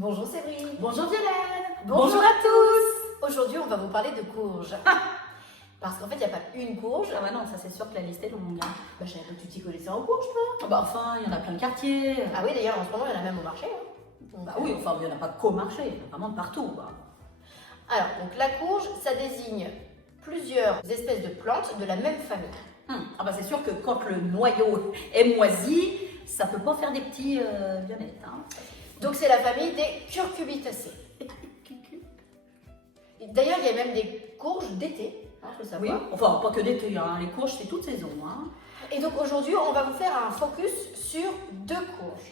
Bonjour Séverine. Bonjour Violaine. Bonjour à tous. Aujourd'hui, on va vous parler de courges. Parce qu'en fait, il n'y a pas une courge. Ah bah non, ça c'est sûr que la liste est longue. Hein. Bah, je savais pas que tu t'y connaissais en courges, toi. Ah bah enfin, il y en a plein de quartiers. Ah oui, d'ailleurs, en ce moment, il y en a même au marché. Hein. Donc, Bah oui, enfin, il n'y en a pas qu'au marché, il y en a vraiment de partout. Quoi. Alors, donc la courge, ça désigne plusieurs espèces de plantes de la même famille. Ah bah c'est sûr que quand le noyau est moisi, ça peut pas faire des petits violettes. Hein. Donc, c'est la famille des Curcubitacées. D'ailleurs, il y a même des courges d'été, faut Oui, savoir. enfin pas que d'été, hein. Les courges c'est toute saison. Hein. Et donc, aujourd'hui, on va vous faire un focus sur deux courges.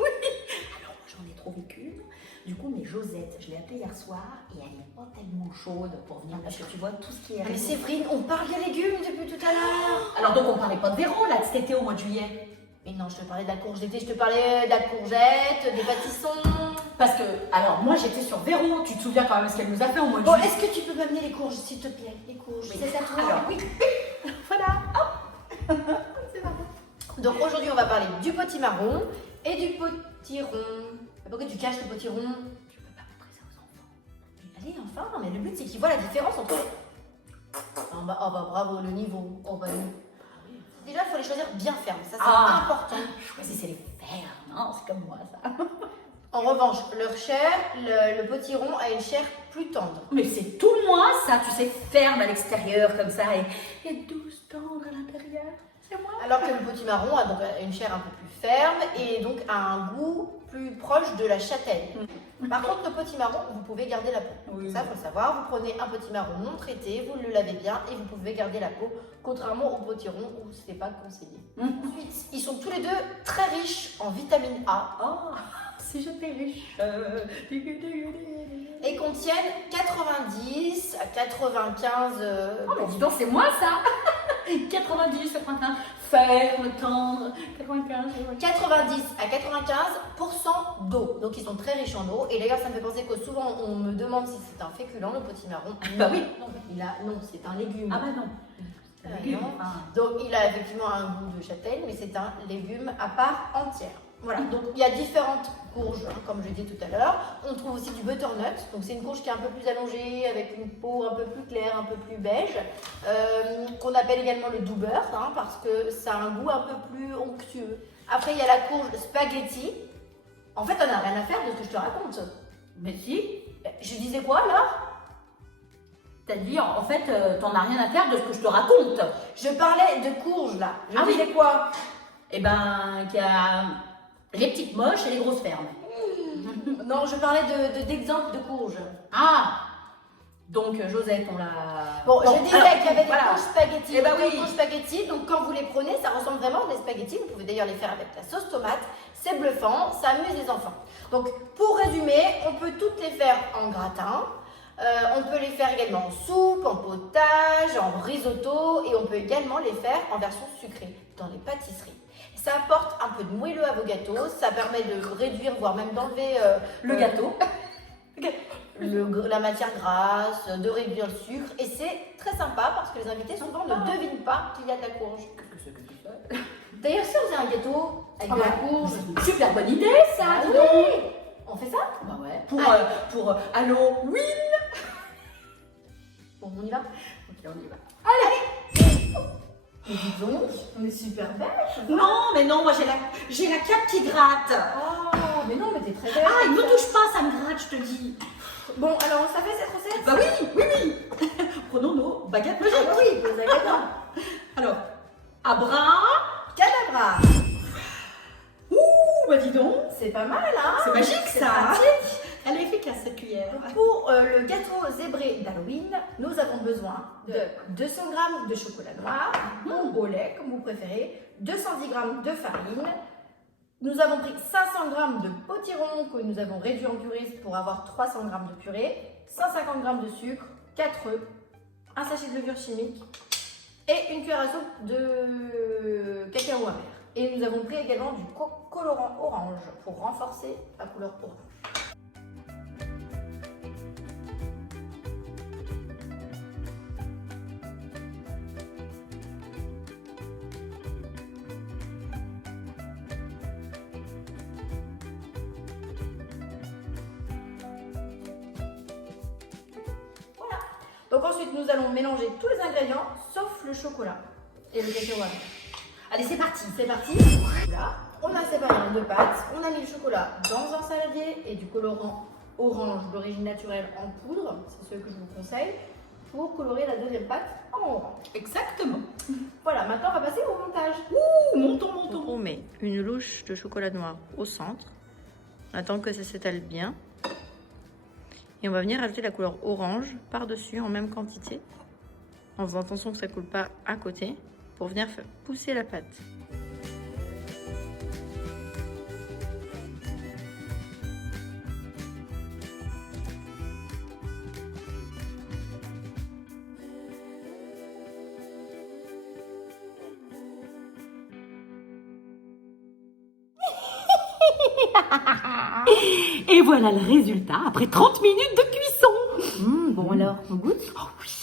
Alors, j'en ai trouvé qu'une. Du coup, mais Josette, je l'ai appelée hier soir et elle n'est pas tellement chaude pour venir parce que tu vois tout ce qui est. Ah, mais Séverine, on parle des légumes depuis tout à l'heure. Alors donc on parlait pas de Véro là de cet été au mois de juillet. Mais non, je te parlais de la courge d'été, je te parlais de la courgette, des pâtissons. Parce que, alors moi j'étais sur Véro, tu te souviens quand même ce qu'elle nous a fait au mois de Bon, juillet. est-ce que tu peux m'amener les courges, s'il te plaît? Les courges, Oui. c'est ça toi? Alors oui, Voilà. C'est parti. Donc aujourd'hui, on va parler du potimarron et du potiron. Pourquoi tu caches le potiron? je peux pas montrer ça aux enfants. Allez, enfin, mais le but c'est qu'ils voient la différence entre les... Oh bah bravo, le niveau. Oh bah non. Déjà, il faut les choisir bien fermes, ça c'est important. Choisissez les fermes, hein, c'est comme moi ça. En revanche, leur chair, le potiron a une chair plus tendre. Mais c'est tout moi ça, tu sais, ferme à l'extérieur comme ça et douce tendre à l'intérieur. C'est moi. Alors que le potimarron a donc une chair un peu plus ferme et donc a un goût plus proche de la châtaigne. Par contre, le potimarron, vous pouvez garder la peau. Oui. Ça, il faut le savoir. Vous prenez un potimarron non traité, vous le lavez bien et vous pouvez garder la peau, contrairement au potiron où ce n'est pas conseillé. Ensuite, ils sont tous les deux très riches en vitamine A Oh, si j'étais riche. et contiennent 90 à 95 Oh mais dis donc c'est moi ça. 90, 95, ferme, tendre, 95. 90 à 95% d'eau. Donc ils sont très riches en eau. Et d'ailleurs, ça me fait penser que souvent on me demande si c'est un féculent, le potimarron. Bah oui. Non, c'est un légume. Ah bah non. Non. Donc il a effectivement un goût de châtaigne, mais c'est un légume à part entière. Voilà, donc il y a différentes courges, hein, comme je l'ai dit tout à l'heure. On trouve aussi du butternut, donc c'est une courge qui est un peu plus allongée, avec une peau un peu plus claire, un peu plus beige, qu'on appelle également le doubeur, hein, parce que ça a un goût un peu plus onctueux. Après, il y a la courge spaghetti. En fait, on n'a rien à faire de ce que je te raconte. Mais si, Je disais quoi là? t'as dit en fait t'en as rien à faire de ce que je te raconte. Je parlais de courge là. Je Ah oui. disais quoi? Eh ben, qu'il y a les petites moches et les grosses fermes. Non, je parlais d'exemples de courges. Ah. Donc Josette, on l'a. Bon, je disais alors, qu'il y avait des voilà. courges spaghetti. Eh ben des oui. courges spaghetti, donc quand vous les prenez, ça ressemble vraiment à des spaghettis. Vous pouvez d'ailleurs les faire avec la sauce tomate. C'est bluffant, ça amuse les enfants. Donc, pour résumer, on peut toutes les faire en gratin. On peut les faire également en soupe, en potage, en risotto et on peut également les faire en version sucrée dans les pâtisseries. Ça apporte un peu de moelleux à vos gâteaux, ça permet de réduire, voire même d'enlever Le gâteau. la matière grasse, de réduire le sucre et c'est très sympa parce que les invités souvent ne devinent pas qu'il y a de la courge. Qu'est-ce que c'est que ça? D'ailleurs, si on faisait un gâteau avec de la courge, C'est une super bonne idée ça. ah dis donc. oui, on fait ça? Bah ouais. Allez. Pour Halloween. Bon, on y va? Ok, on y va. Mais dis donc, on est super belle. Non, mais non, moi j'ai la cape qui gratte. Oh, mais non, mais t'es très belle. Ah, il me touche pas, ça me gratte, je te dis. Bon, alors ça fait cette recette? Bah oui. Prenons nos baguettes magiques. Ah oui, vous avez raison. Alors, abra. Cadabra. Ouh, bah dis donc. C'est pas mal, hein? C'est magique C'est ça. Hein. pratique. Elle est efficace cette cuillère. Pour le gâteau zébré d'Halloween, nous avons besoin de 200 g de chocolat noir ou au lait, comme vous préférez, 210 g de farine. Nous avons pris 500 g de potiron que nous avons réduit en purée pour avoir 300 g de purée, 150 g de sucre, 4 œufs, un sachet de levure chimique et une cuillère à soupe de cacao amer. Et nous avons pris également du colorant orange pour renforcer la couleur orange. Donc ensuite, nous allons mélanger tous les ingrédients, sauf le chocolat et le cacao amère. Allez, c'est parti. C'est parti. Là, on a séparé en deux pâtes. On a mis le chocolat dans un saladier et du colorant orange d'origine naturelle en poudre. C'est ce que je vous conseille pour colorer la deuxième pâte en orange. Exactement. Voilà, maintenant on va passer au montage. Ouh, montons, montons. Donc on met une louche de chocolat noir au centre. On attend que ça s'étale bien. Et on va venir ajouter la couleur orange par-dessus en même quantité, en faisant attention que ça ne coule pas à côté, pour venir faire pousser la pâte. Et voilà le résultat après 30 minutes de cuisson. Bon alors, on goûte? Oh oui.